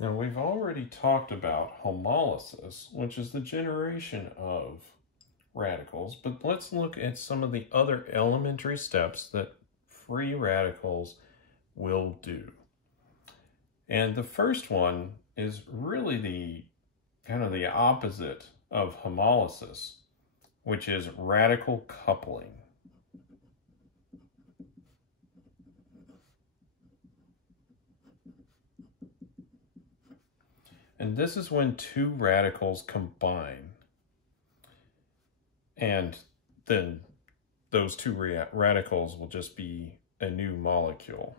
Now, we've already talked about homolysis, which is the generation of radicals, but let's look at some of the other elementary steps that free radicals will do. And the first one is really the kind of the opposite of homolysis, which is radical coupling. And this is when two radicals combine. And then those two radicals will just be a new molecule.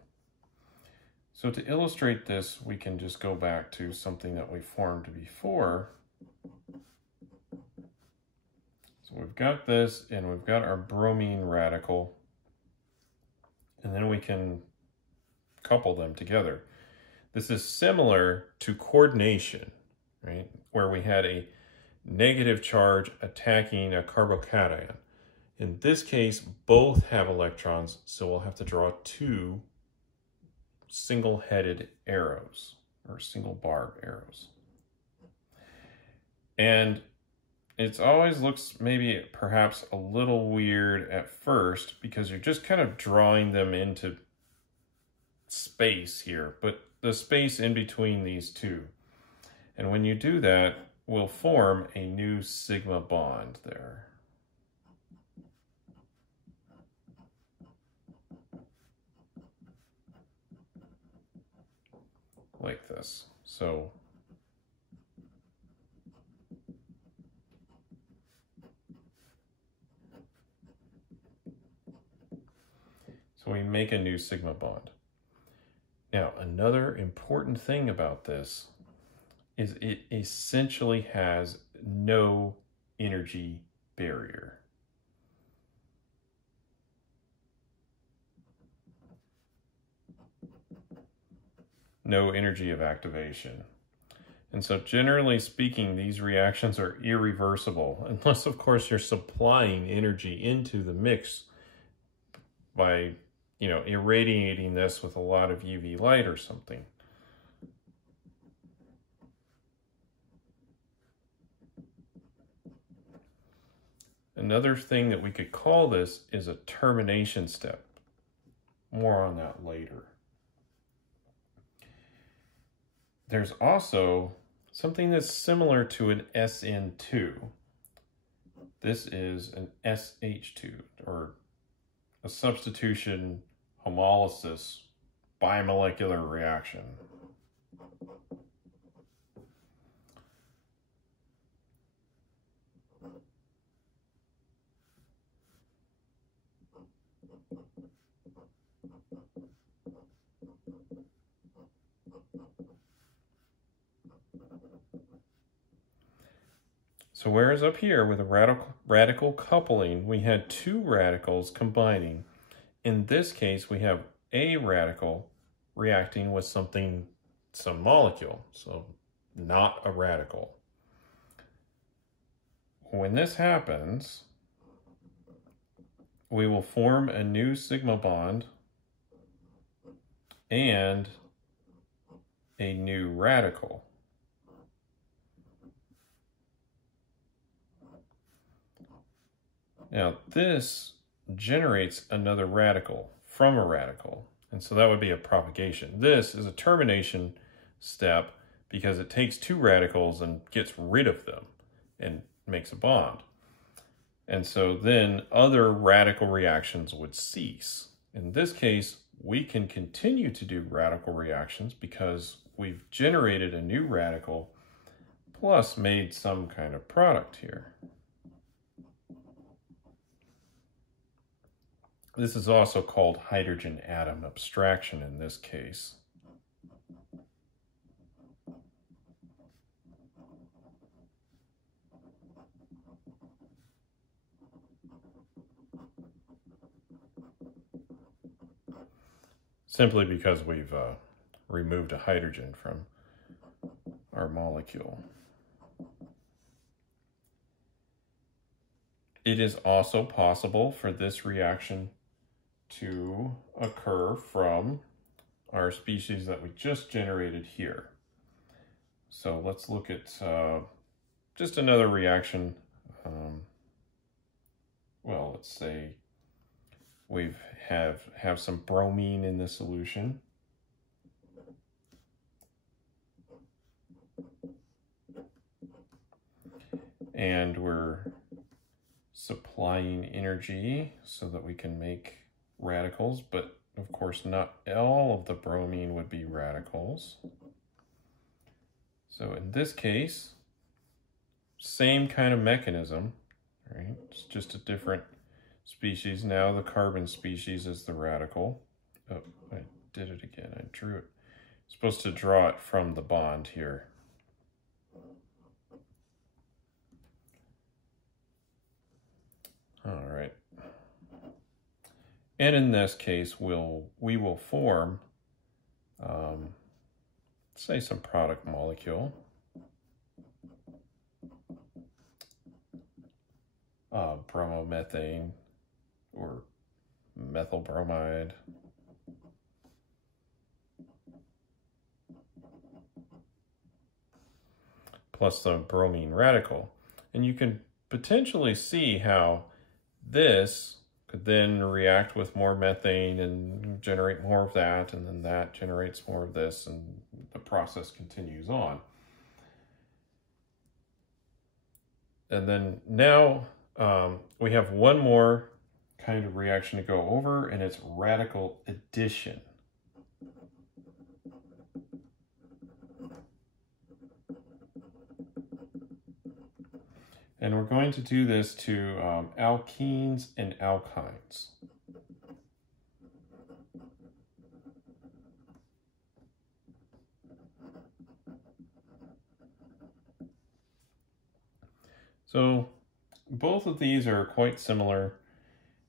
So to illustrate this, we can just go back to something that we formed before. So we've got this, and we've got our bromine radical, and then we can couple them together. This is similar to coordination, right? Where we had a negative charge attacking a carbocation. In this case, both have electrons, so we'll have to draw two single-headed arrows, or single barb arrows. And it always looks maybe perhaps a little weird at first because you're just kind of drawing them into space here, but the space in between these two. And when you do that, we'll form a new sigma bond there. Like this. So we make a new sigma bond. Now, another important thing about this is it essentially has no energy barrier. No energy of activation. And so generally speaking, these reactions are irreversible, unless of course you're supplying energy into the mix by, irradiating this with a lot of UV light or something. Another thing that we could call this is a termination step. More on that later. There's also something that's similar to an SN2. This is an SH2, or a substitution homolysis bimolecular reaction. So whereas up here with a radical coupling, we had two radicals combining. In this case, we have a radical reacting with some molecule, so not a radical. When this happens, we will form a new sigma bond and a new radical. Now this generates another radical from a radical, and so that would be a propagation. This is a termination step because it takes two radicals and gets rid of them and makes a bond. And so then other radical reactions would cease. In this case, we can continue to do radical reactions because we've generated a new radical plus made some kind of product here. This is also called hydrogen atom abstraction in this case. Simply because we've removed a hydrogen from our molecule. It is also possible for this reaction to occur from our species that we just generated here. So let's look at just another reaction. Well, let's say we have some bromine in the solution. And we're supplying energy so that we can make radicals, but of course not all of the bromine would be radicals. So in this case, same kind of mechanism, right? It's just a different species. Now the carbon species is the radical. Oh, I did it again. I drew it. I'm supposed to draw it from the bond here. All right. And in this case, we will form, say, some product molecule. Bromomethane or methyl bromide. Plus the bromine radical. And you can potentially see how this could then react with more methane and generate more of that, and then that generates more of this, and the process continues on. And then now we have one more kind of reaction to go over, and it's radical addition. And we're going to do this to alkenes and alkynes. So both of these are quite similar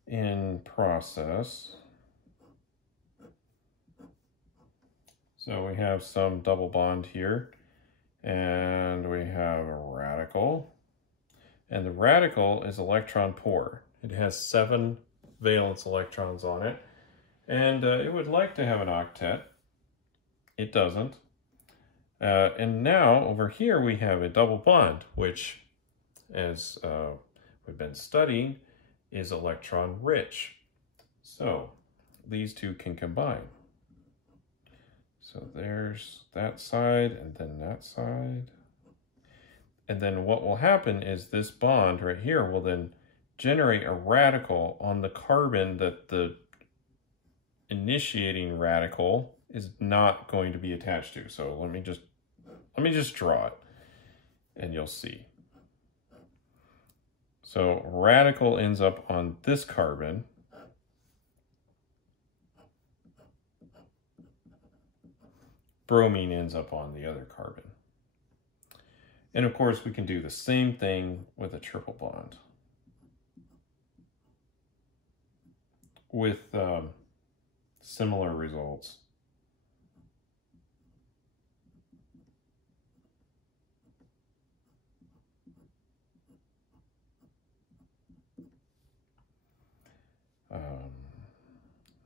in process. So we have some double bond here, and we have a radical. And the radical is electron poor. It has 7 valence electrons on it, and it would like to have an octet. It doesn't. And now over here we have a double bond, which, as we've been studying, is electron rich. So these two can combine. So there's that side and then that side. And then what will happen is this bond right here will then generate a radical on the carbon that the initiating radical is not going to be attached to. So let me just draw it and you'll see. So radical ends up on this carbon. Bromine ends up on the other carbon. And of course, we can do the same thing with a triple bond with similar results.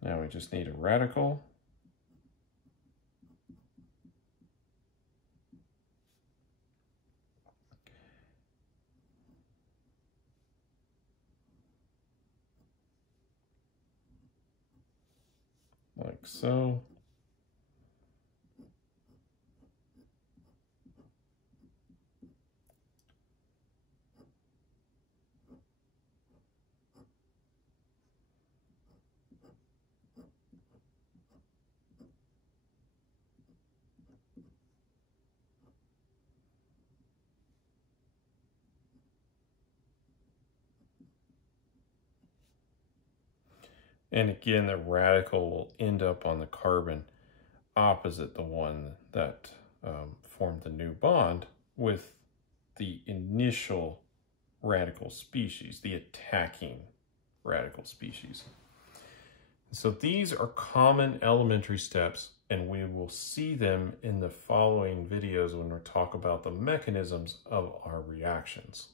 Now we just need a radical. Like so. And again, the radical will end up on the carbon opposite the one that formed the new bond with the initial radical species, the attacking radical species. So these are common elementary steps, and we will see them in the following videos when we talk about the mechanisms of our reactions.